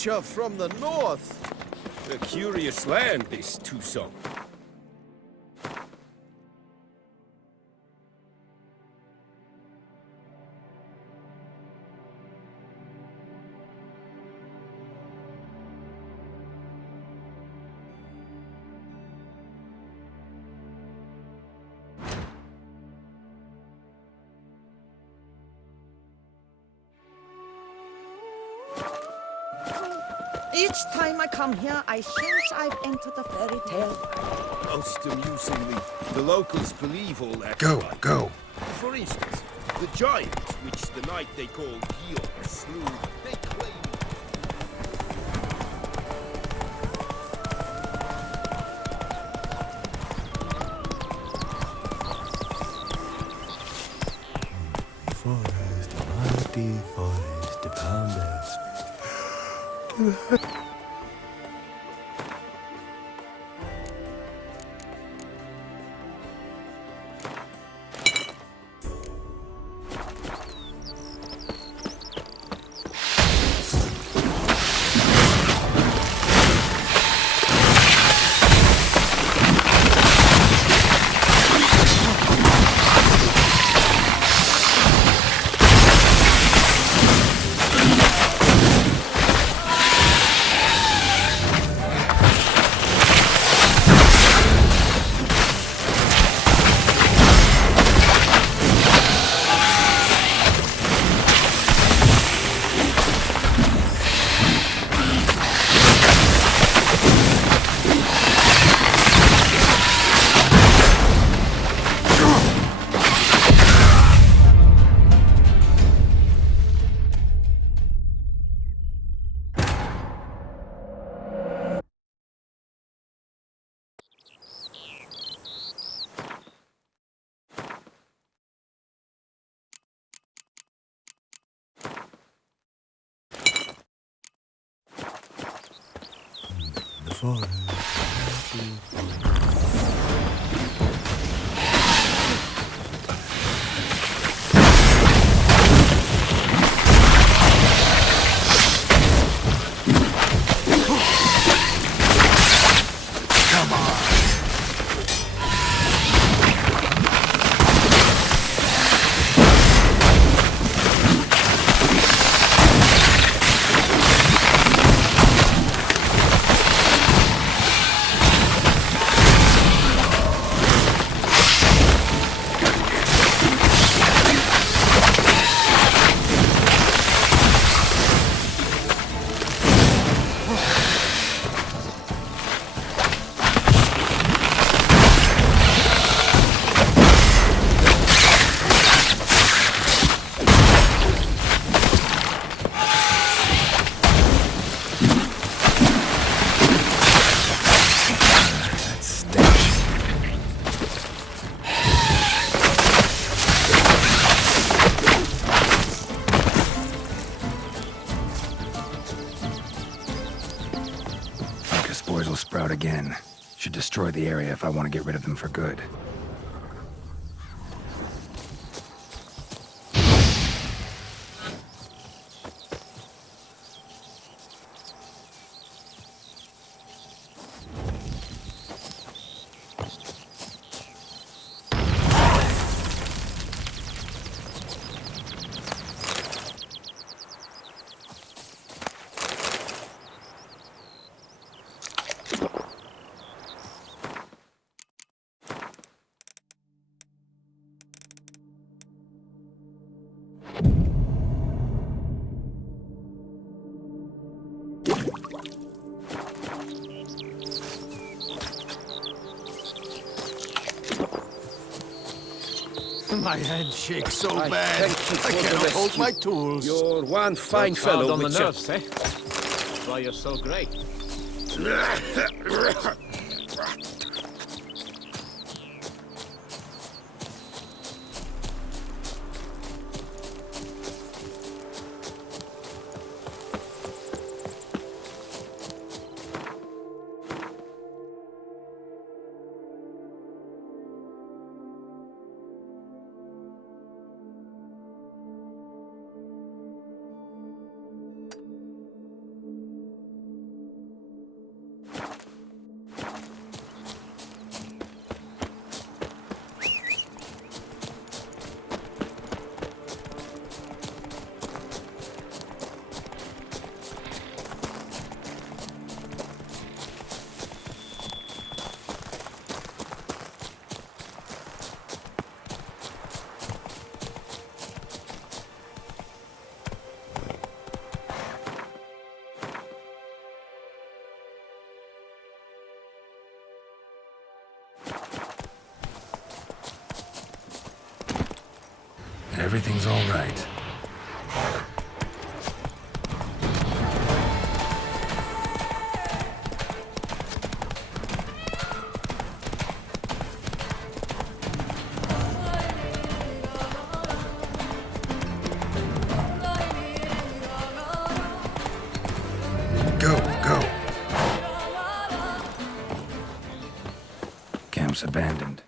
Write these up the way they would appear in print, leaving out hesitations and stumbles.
creature from the north. A curious land, this Toussaint. Each time I come here, I sense I've entered a fairy tale. Most amusingly, the locals believe all that. Go. For instance, the giant, which the knight they called Geralt slew, they claim. Forest, mighty forest, boundless. The forest, mighty forest. Spores will sprout again. Should destroy the area if I want to get rid of them for good. My hand shakes so I bad. thank you I for the cannot hold rescue. my tools. You're one fine Hard fellow, on the Witcher. nerves, eh? That's why you're so great. everything's all right. Camp's abandoned.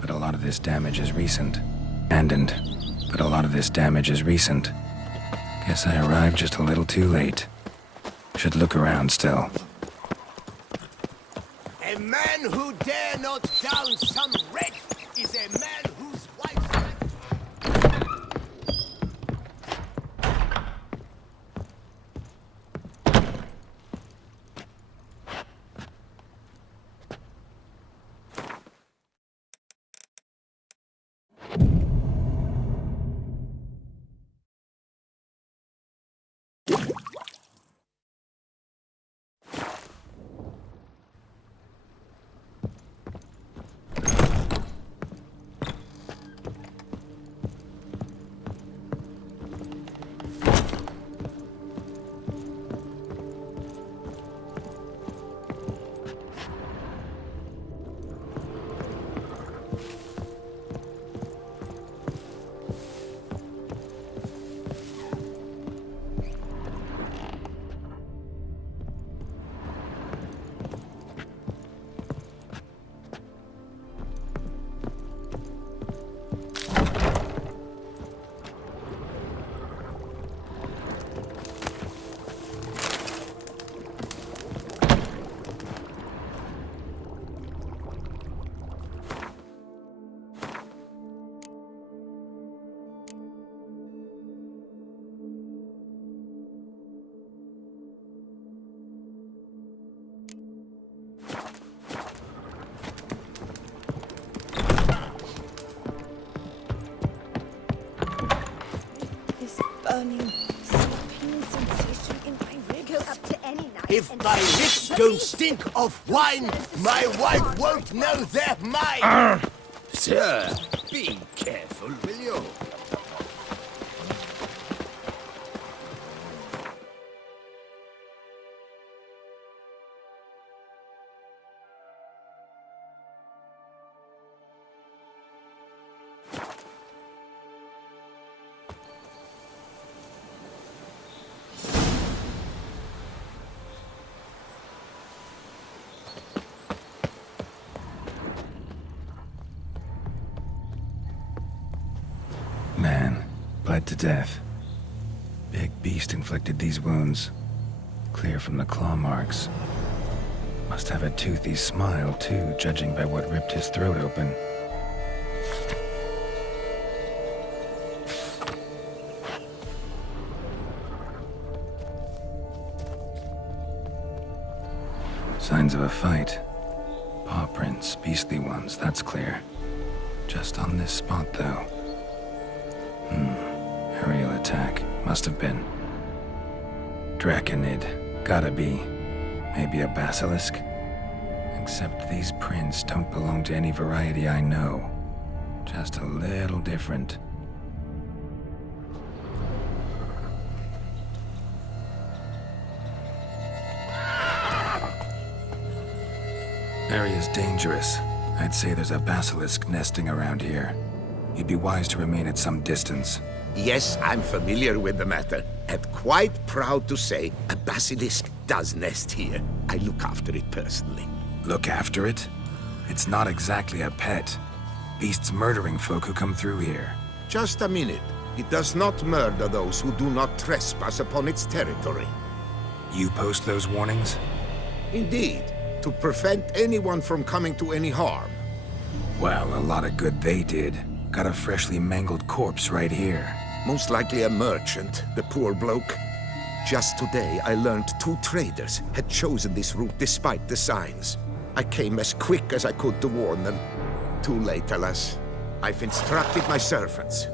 But a lot of this damage is recent. But a lot of this damage is recent. Guess I arrived just a little too late. Should look around still. A man who dare not down some wreck is a man whose wife... If my lips don't stink of wine, my wife won't know they're mine! Sir, be careful, will you? Man, bled to death. Big beast inflicted these wounds. Clear from the claw marks. Must have a toothy smile, too, judging by what ripped his throat open. Signs of a fight. Paw prints, beastly ones, that's clear. Just on this spot, though. Aerial attack. Must have been. Draconid. Gotta be. Maybe a basilisk? Except these prints don't belong to any variety I know. Just a little different. Area's dangerous. I'd say there's a basilisk nesting around here. You'd be wise to remain at some distance. Yes, I'm familiar with the matter, and quite proud to say a basilisk does nest here. I look after it personally. Look after it? It's not exactly a pet. Beasts murdering folk who come through here. Just a minute. It does not murder those who do not trespass upon its territory. You post those warnings? Indeed, to prevent anyone from coming to any harm. Well, a lot of good they did. Got a freshly mangled corpse right here. Most likely a merchant, the poor bloke. Just today, I learned 2 traders had chosen this route despite the signs. I came as quick as I could to warn them. Too late, alas. I've instructed my servants.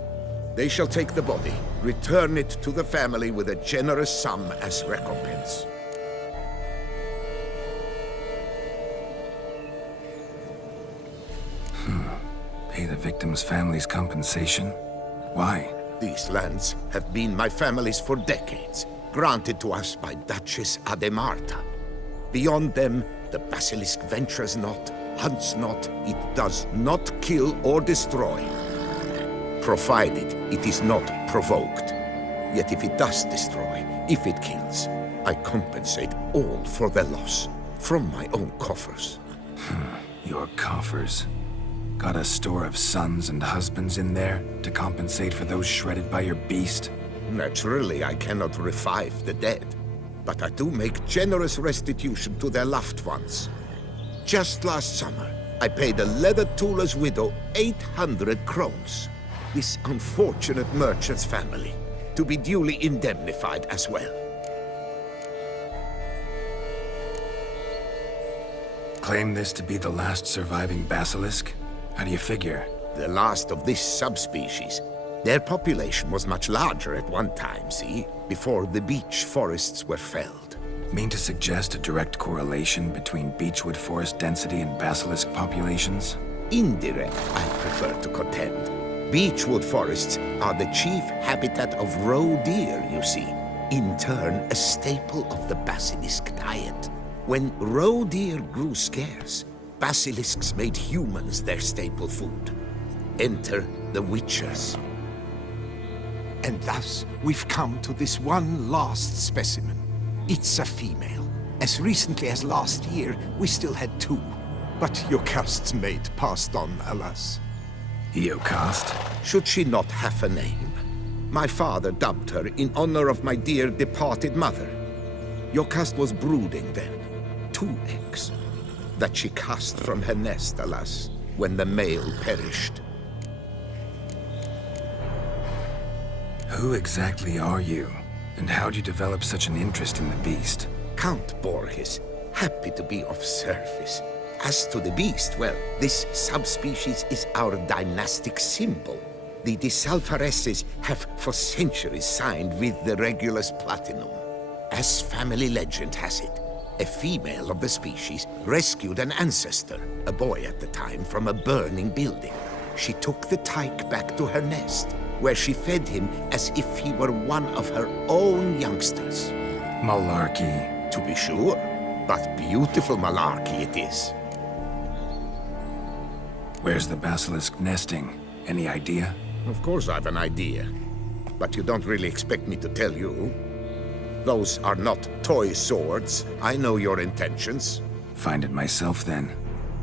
They shall take the body, Return it to the family with a generous sum as recompense. Pay the victim's family's compensation? Why? These lands have been my family's for decades, granted to us by Duchess Ademarta. Beyond them, the basilisk ventures not, hunts not, it does not kill or destroy, provided it is not provoked. Yet if it does destroy, if it kills, I compensate all for the loss, from my own coffers. Your coffers. Got a store of sons and husbands in there to compensate for those shredded by your beast? Naturally, I cannot revive the dead, but I do make generous restitution to their loved ones. Just last summer, I paid a leather tooler's widow 800 crowns. This unfortunate merchant's family, to be duly indemnified as well. Claim this to be the last surviving basilisk? How do you figure? The last of this subspecies. Their population was much larger at one time, see? Before the beech forests were felled. Mean to suggest a direct correlation between beechwood forest density and basilisk populations? Indirect, I prefer to contend. Beechwood forests are the chief habitat of roe deer, you see. In turn, a staple of the basilisk diet. When roe deer grew scarce, basilisks made humans their staple food. Enter the witchers. And thus, we've come to this one last specimen. It's a female. As recently as last year, we still had 2. But Jocast's mate passed on, alas. Eocost? Should she not have a name? My father dubbed her in honor of my dear departed mother. Jocast was brooding then. 2 eggs. That she cast from her nest, alas, when the male perished. Who exactly are you? And how'd you develop such an interest in the beast? Count Borges, happy to be of service. As to the beast, well, this subspecies is our dynastic symbol. The de Salfaresses have for centuries signed with the Regulus Platinum. As family legend has it, a female of the species rescued an ancestor, a boy at the time, from a burning building. She took the tyke back to her nest, where she fed him as if he were one of her own youngsters. Malarkey. To be sure, but beautiful malarkey it is. Where's the basilisk nesting? Any idea? Of course I've an idea, but you don't really expect me to tell you. Those are not toy swords. I know your intentions. Find it myself then.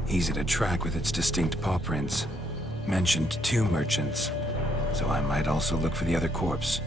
Easy to track with its distinct paw prints. Mentioned 2 merchants, so I might also look for the other corpse.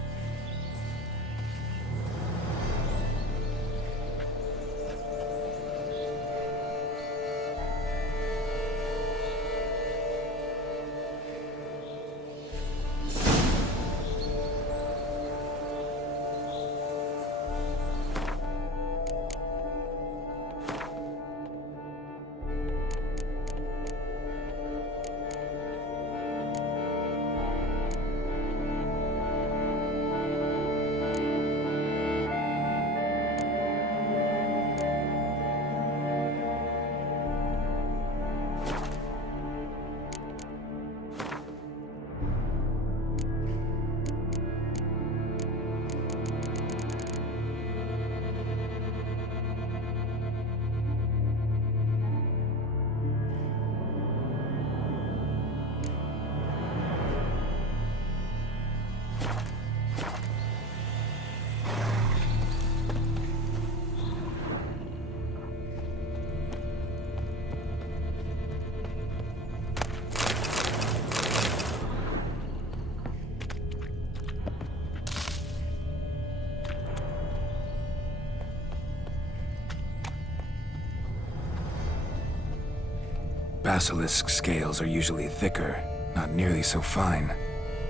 Basilisk scales are usually thicker, not nearly so fine.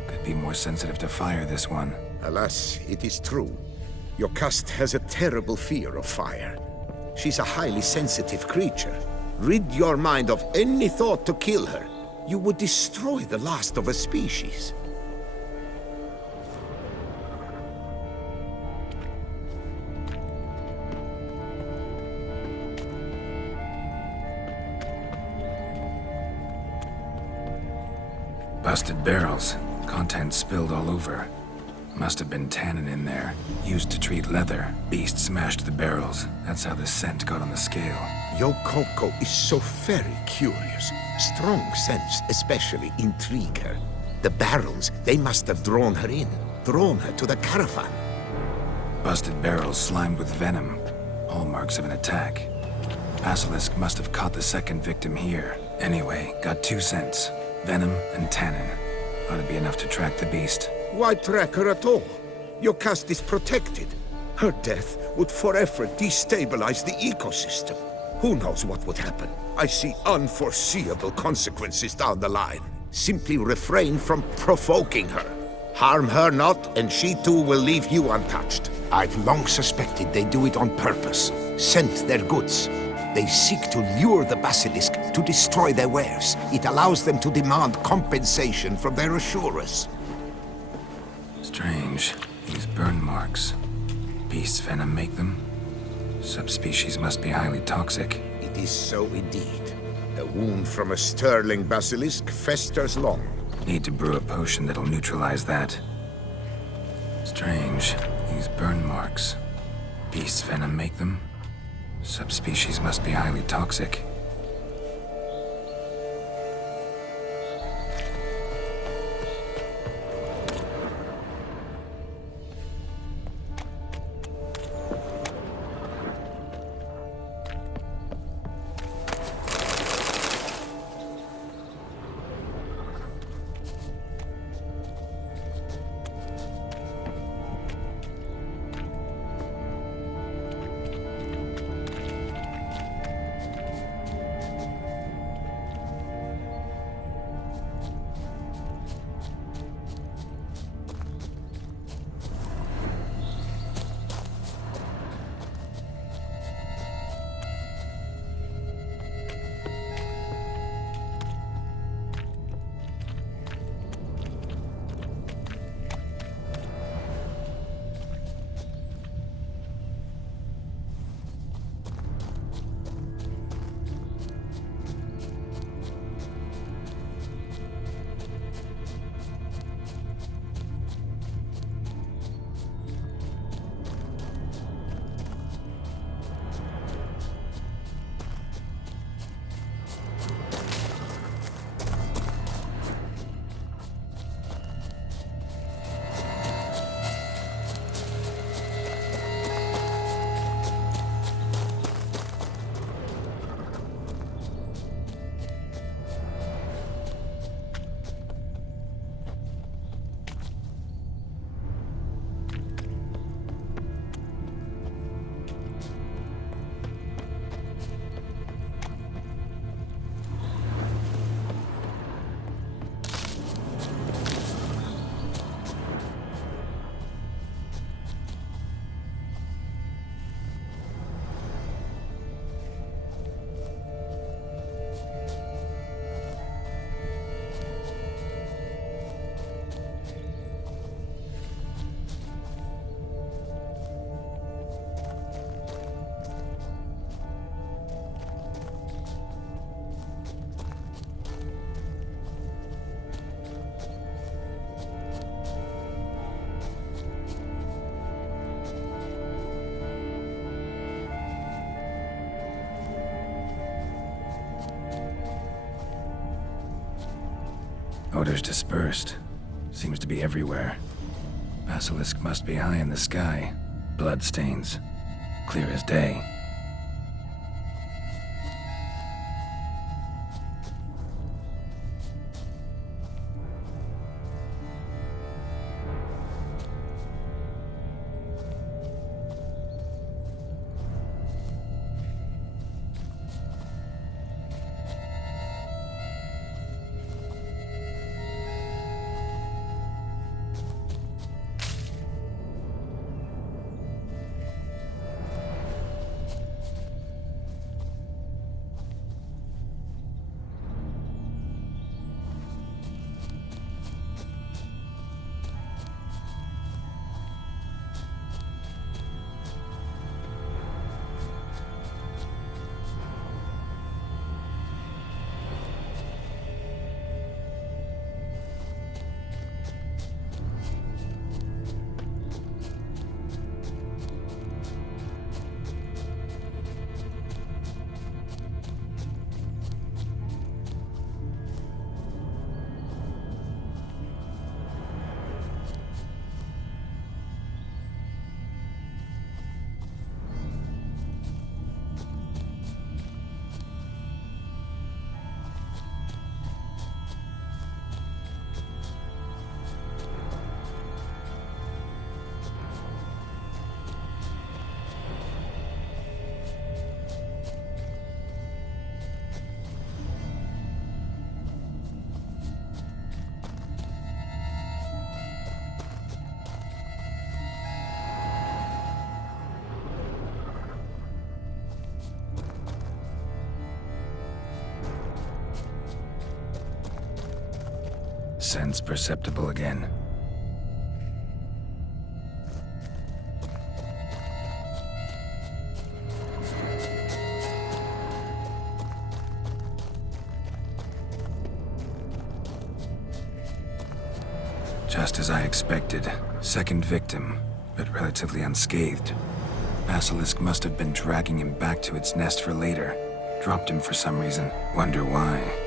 Could be more sensitive to fire, this one. Alas, it is true. Jocast has a terrible fear of fire. She's a highly sensitive creature. Rid your mind of any thought to kill her. You would destroy the last of a species. Busted barrels. Contents spilled all over. Must have been tannin in there. Used to treat leather. Beast smashed the barrels. That's how the scent got on the scale. Your Coco is so very curious. Strong sense especially intrigue her. The barrels, they must have drawn her in. Drawn her to the caravan. Busted barrels slimed with venom. Hallmarks of an attack. Basilisk must have caught the second victim here. Anyway, got 2 scents. Venom and tannin. Ought to be enough to track the beast. Why track her at all? Your caste is protected. Her death would forever destabilize the ecosystem. Who knows what would happen? I see unforeseeable consequences down the line. Simply refrain from provoking her. Harm her not, and she too will leave you untouched. I've long suspected they do it on purpose. Scent their goods. They seek to lure the basilisk to destroy their wares. It allows them to demand compensation from their assurers. Strange. These burn marks. Beast's venom make them? Subspecies must be highly toxic. It is so indeed. A wound from a sterling basilisk festers long. Need to brew a potion that'll neutralize that. Strange. These burn marks. Beast's venom make them? Subspecies must be highly toxic. Odors dispersed. Seems to be everywhere. Basilisk must be high in the sky. Bloodstains. Clear as day. Sense perceptible again. Just as I expected. Second victim, but relatively unscathed. Basilisk must have been dragging him back to its nest for later. Dropped him for some reason. Wonder why.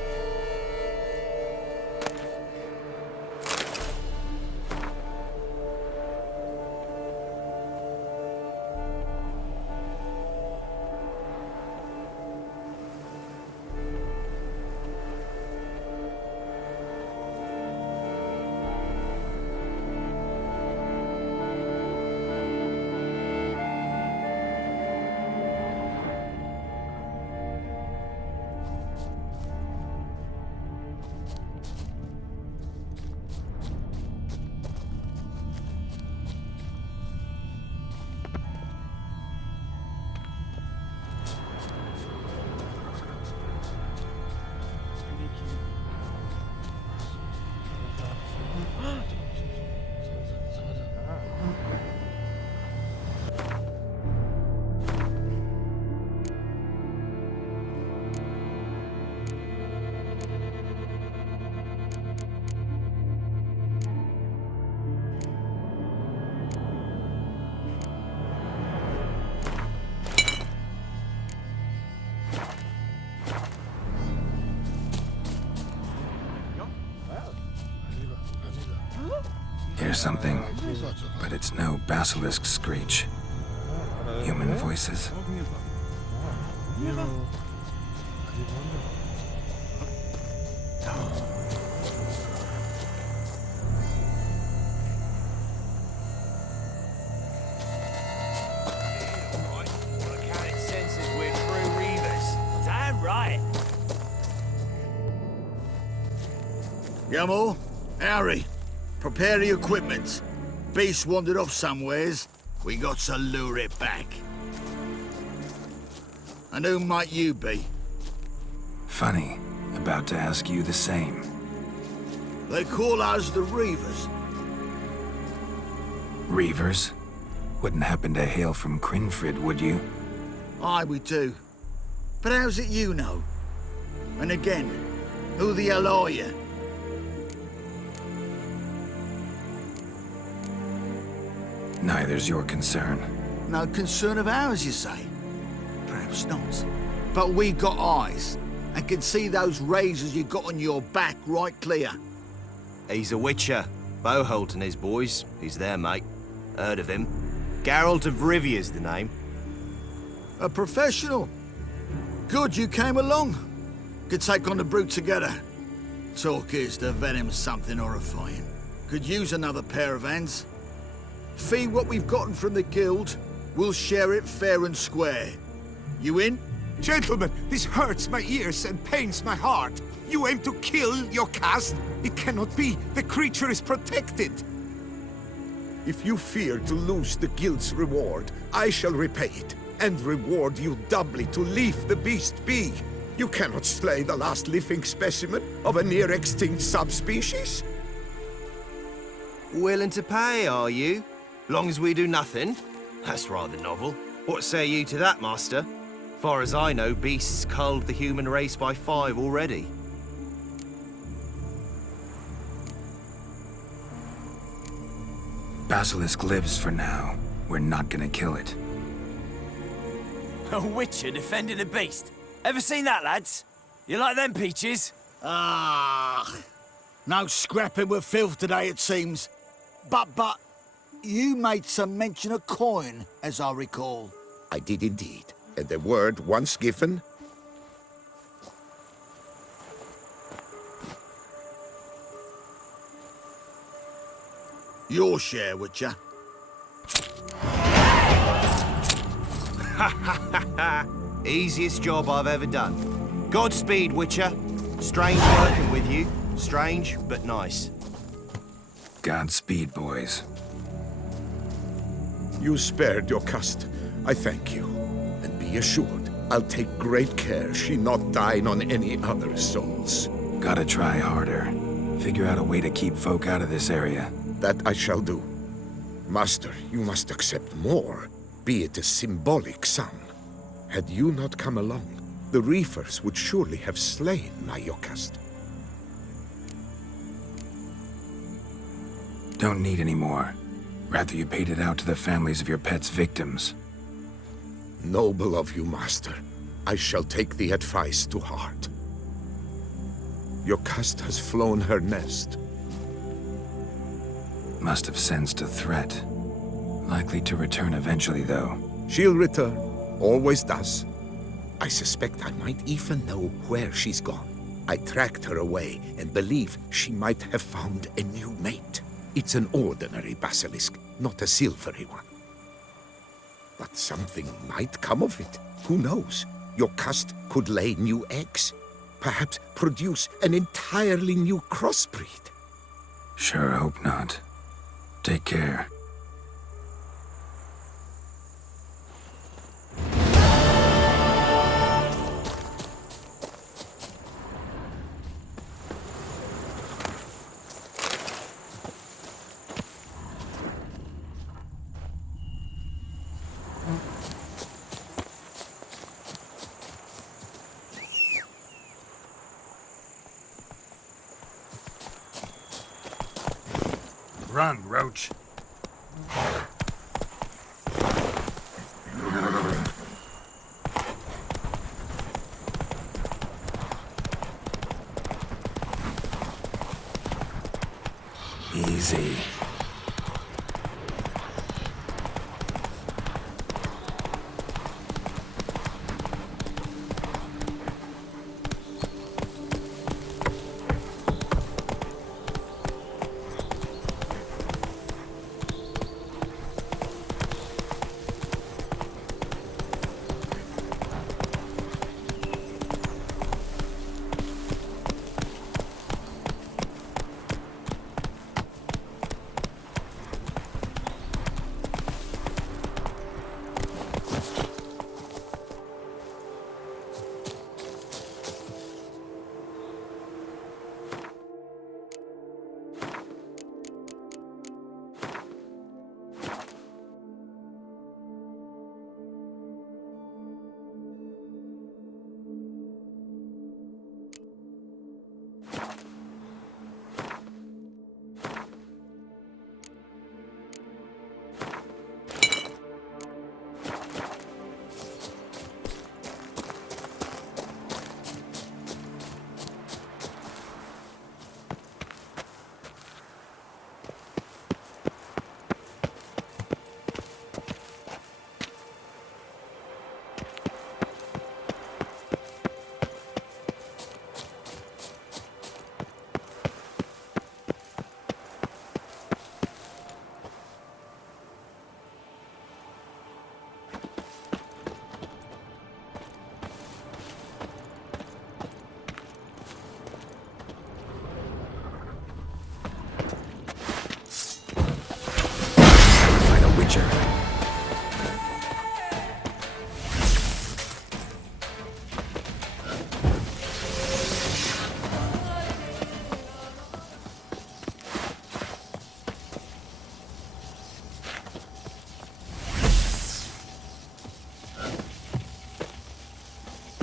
Hear something, but it's no basilisk screech. Human voices. Yamo, Harry, prepare the equipment. Beast wandered off somewheres. We got to lure it back. And who might you be? Funny. About to ask you the same. They call us the Reavers. Reavers? Wouldn't happen to hail from Crinfrid, would you? Aye, we do. But how's it you know? And again, who the hell are you? Neither's your concern. No concern of ours, you say? Perhaps not. But we got eyes, and can see those razors you got on your back right clear. He's a witcher. Boholt and his boys. He's there, mate. Heard of him. Geralt de Rivia's the name. A professional. Good you came along. Could take on the brute together. Talk is to vet him something horrifying. Could use another pair of hands. Fee what we've gotten from the guild. We'll share it fair and square. You in? Gentlemen, this hurts my ears and pains my heart. You aim to kill your caste? It cannot be. The creature is protected. If you fear to lose the guild's reward, I shall repay it, and reward you doubly to leave the beast be. You cannot slay the last living specimen of a near-extinct subspecies. Willing to pay, are you? Long as we do nothing? That's rather novel. What say you to that, master? Far as I know, beasts culled the human race by 5 already. Basilisk lives for now. We're not gonna kill it. A witcher defending a beast. Ever seen that, lads? You like them peaches? Ah, no scrapping with filth today, it seems. But, you made some mention of coin, as I recall. I did indeed. And the word once given... Your share, Witcher. Easiest job I've ever done. Godspeed, Witcher. Strange working with you. Strange, but nice. Godspeed, boys. You spared your caste. I thank you. And be assured, I'll take great care she not dine on any other souls. Gotta try harder. Figure out a way to keep folk out of this area. That I shall do. Master, you must accept more, be it a symbolic sum. Had you not come along, the reefers would surely have slain my Yocast. Don't need any more. Rather you paid it out to the families of your pet's victims. Noble of you, Master. I shall take the advice to heart. Yocast has flown her nest. Must have sensed a threat. Likely to return eventually, though. She'll return. Always does. I suspect I might even know where she's gone. I tracked her away and believe she might have found a new mate. It's an ordinary basilisk, not a silvery one. But something might come of it. Who knows? Yocast could lay new eggs. Perhaps produce an entirely new crossbreed. Sure hope not. Take care. Run, Roach. Easy.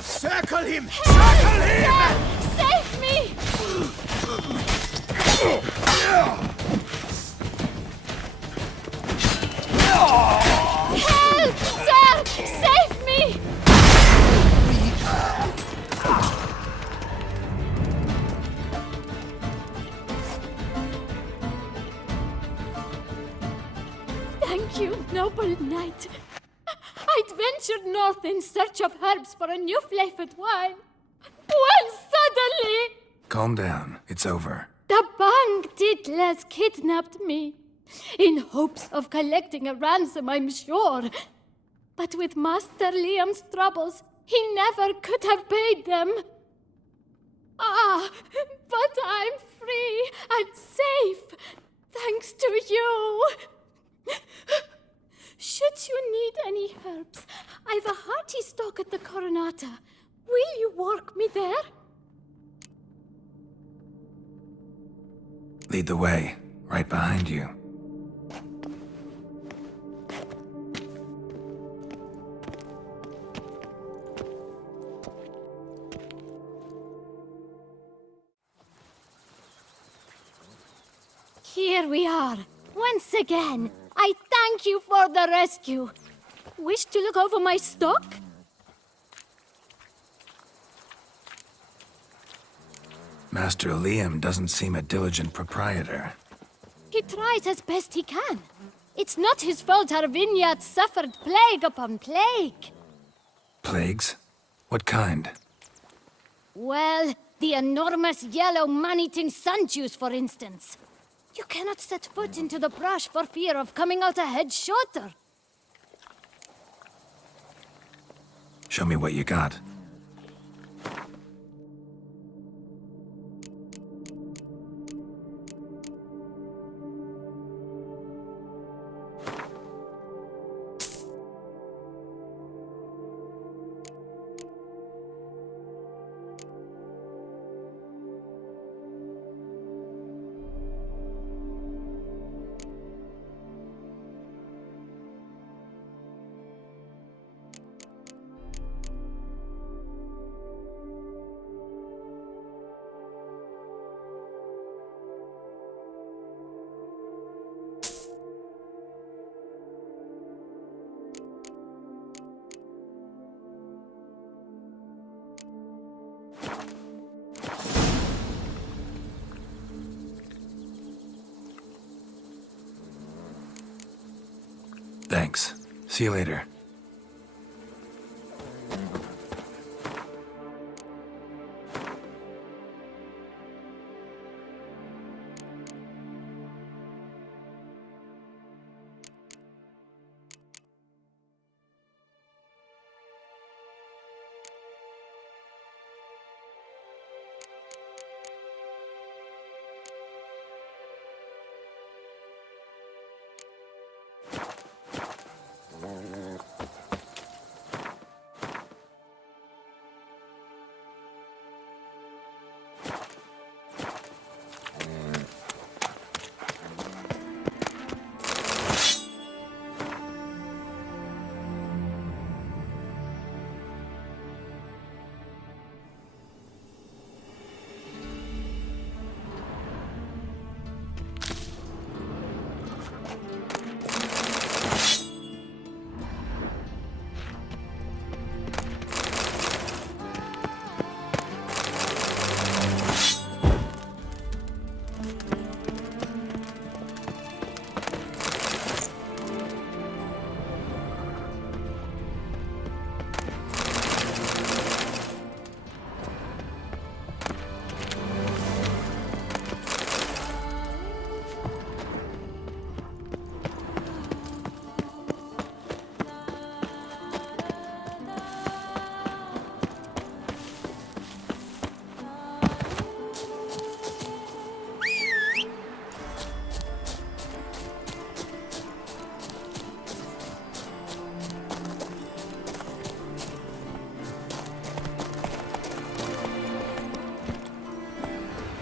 Circle him! Circle him! Save me! Help! Sir! Save me! Thank you, noble knight. I'd ventured north in search of herbs for a new flavored wine. When suddenly... Calm down. It's over. the banditles kidnapped me. In hopes of collecting a ransom, I'm sure. But with Master Liam's troubles, he never could have paid them. Ah, but I'm free and safe, thanks to you. Should you need any herbs, I've a hearty stock at the Coronata. Will you walk me there? Lead the way, right behind you. Here we are. Once again, I thank you for the rescue. Wish to look over my stock? Master Liam doesn't seem a diligent proprietor. He tries as best he can. It's not his fault our vineyard suffered plague upon plague. Plagues? What kind? Well, the enormous yellow man-eating sundews, for instance. You cannot set foot into the brush for fear of coming out a head shorter. Show me what you got. Thanks. See you later.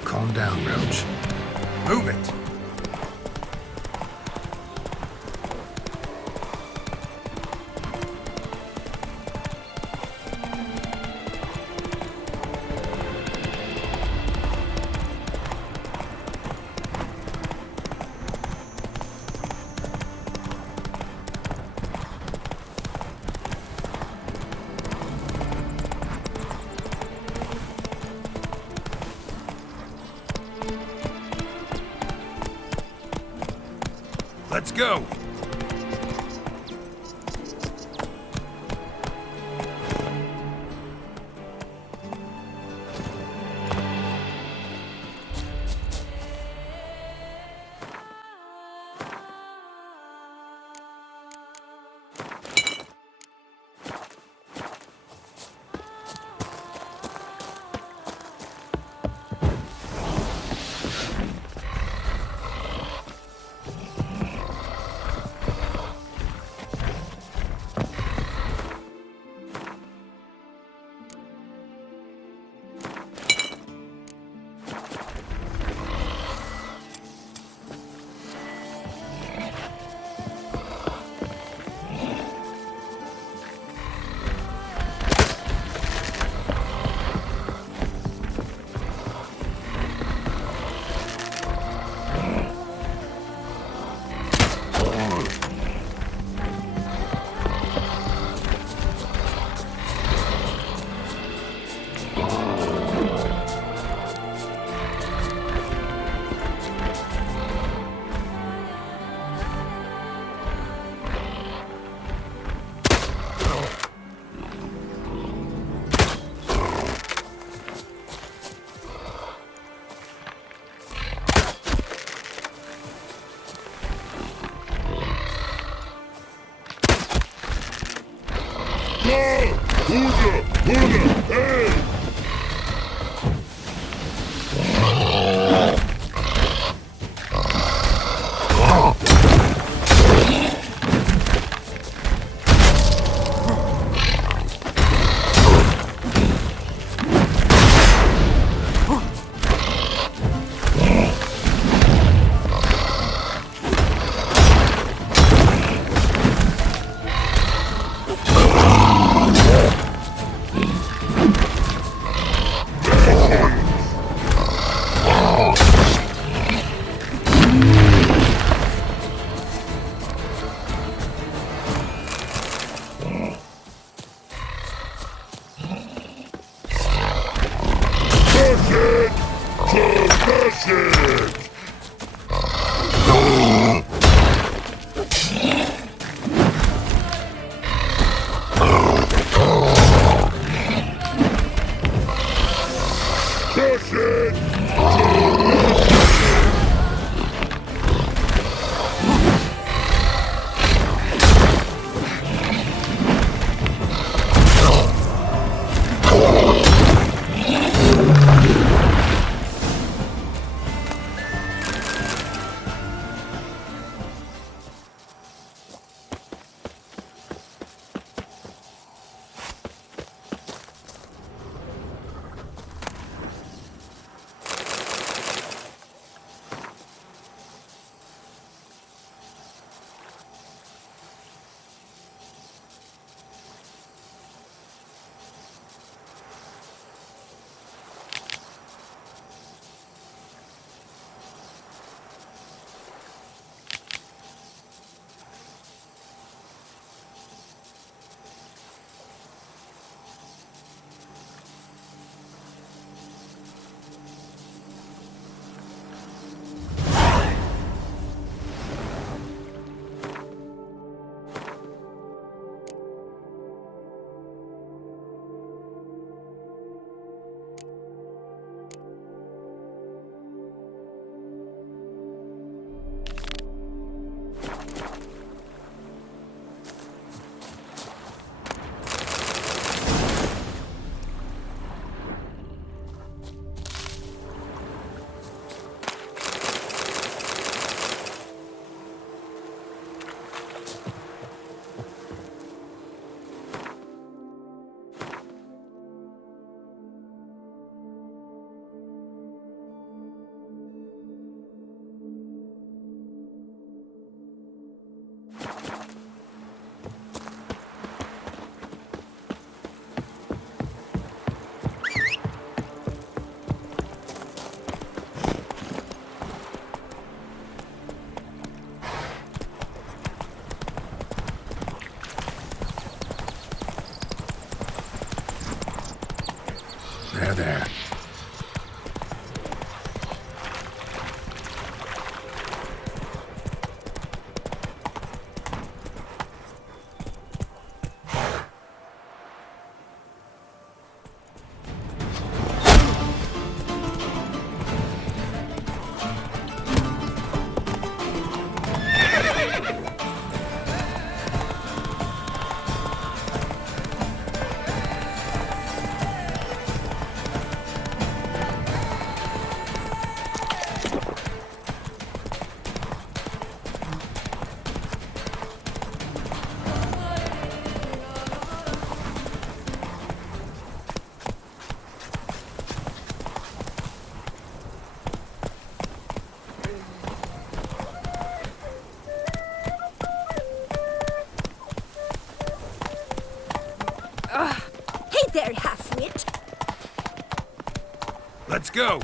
Calm down, Roach. Move it! Let's go! There. Hey there, half-wit. Let's go.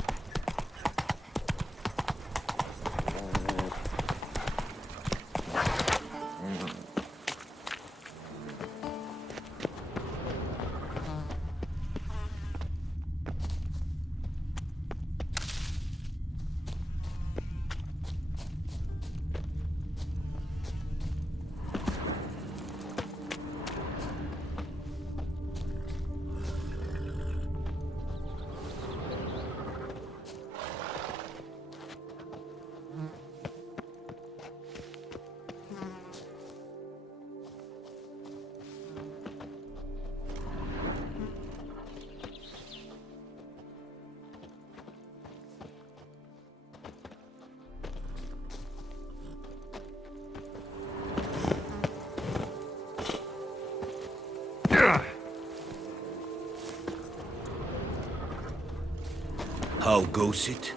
How goes it?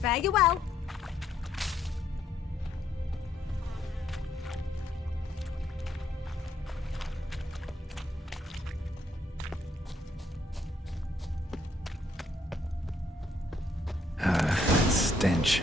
Fare you well. Stench.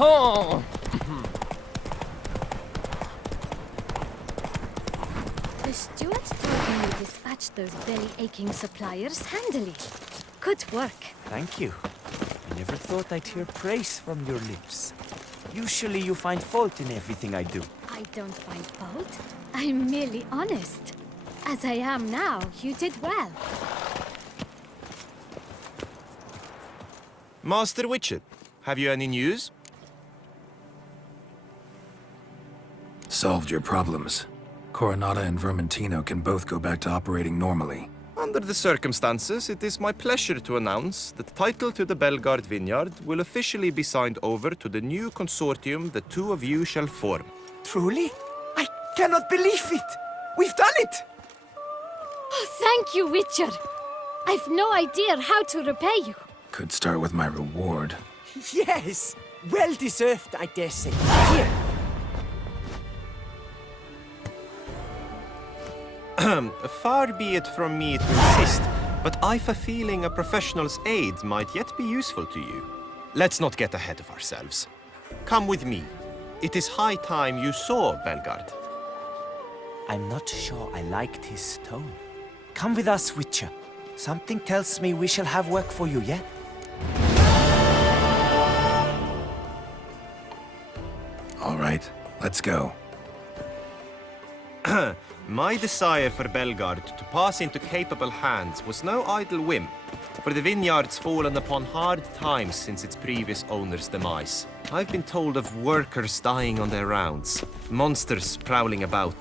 Oh! The steward told me you dispatched those belly-aching suppliers handily. Good work. Thank you. I never thought I'd hear praise from your lips. Usually you find fault in everything I do. I don't find fault. I'm merely honest. As I am now, you did well. Master Witcher, have you any news? Solved your problems. Coronata and Vermentino can both go back to operating normally. Under the circumstances, it is my pleasure to announce that title to the Belgard vineyard will officially be signed over to the new consortium the two of you shall form. Truly? I cannot believe it! We've done it! Oh, thank you, Witcher. I've no idea how to repay you. Could start with my reward. Yes! Well deserved, I dare say. Here! Far be it from me to insist, but I've a feeling a professional's aid might yet be useful to you. Let's not get ahead of ourselves. Come with me. It is high time you saw Belgard. I'm not sure I liked his tone. Come with us, Witcher. Something tells me we shall have work for you yet. All right, let's go. My desire for Belgard to pass into capable hands was no idle whim, for the vineyard's fallen upon hard times since its previous owner's demise. I've been told of workers dying on their rounds, monsters prowling about.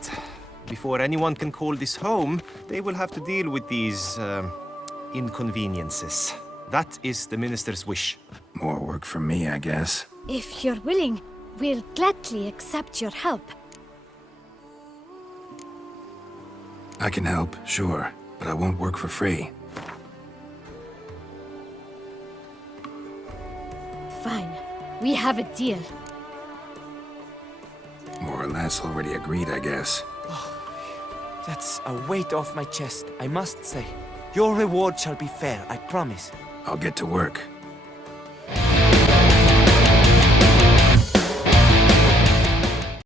Before anyone can call this home, they will have to deal with these, inconveniences. That is the minister's wish. More work for me, I guess. If you're willing, we'll gladly accept your help. I can help, sure, but I won't work for free. Fine. We have a deal. More or less already agreed, I guess. That's a weight off my chest, I must say. Your reward shall be fair, I promise. I'll get to work.